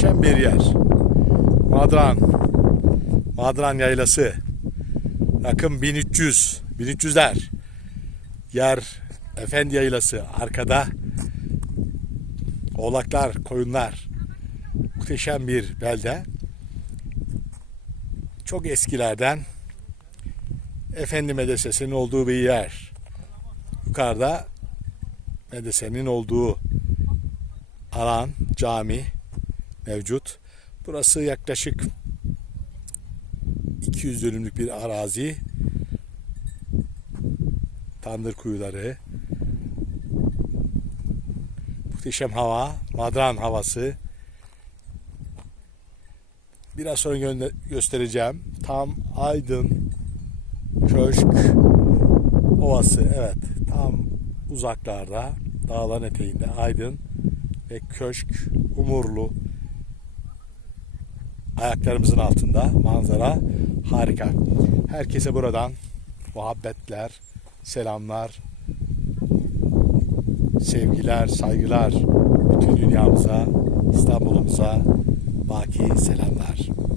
Muhteşem bir yer. Madran. Madran yaylası. Rakım 1300. 1300'ler. Yer Efendi yaylası. Arkada oğlaklar, koyunlar. Muhteşem bir belde. Çok eskilerden Efendi medresesinin olduğu bir yer. Yukarıda medresenin olduğu alan, cami mevcut. Burası yaklaşık 200 dönümlük bir arazi. Tandır kuyuları. Muhteşem hava, madran havası. Biraz sonra gö- göstereceğim. Tam Aydın Köşk Ovası. Evet, tam uzaklarda, dağların eteğinde Aydın ve Köşk Umurlu ayaklarımızın altında manzara harika. Herkese buradan muhabbetler, selamlar, sevgiler, saygılar bütün dünyamıza, İstanbul'umuza baki selamlar.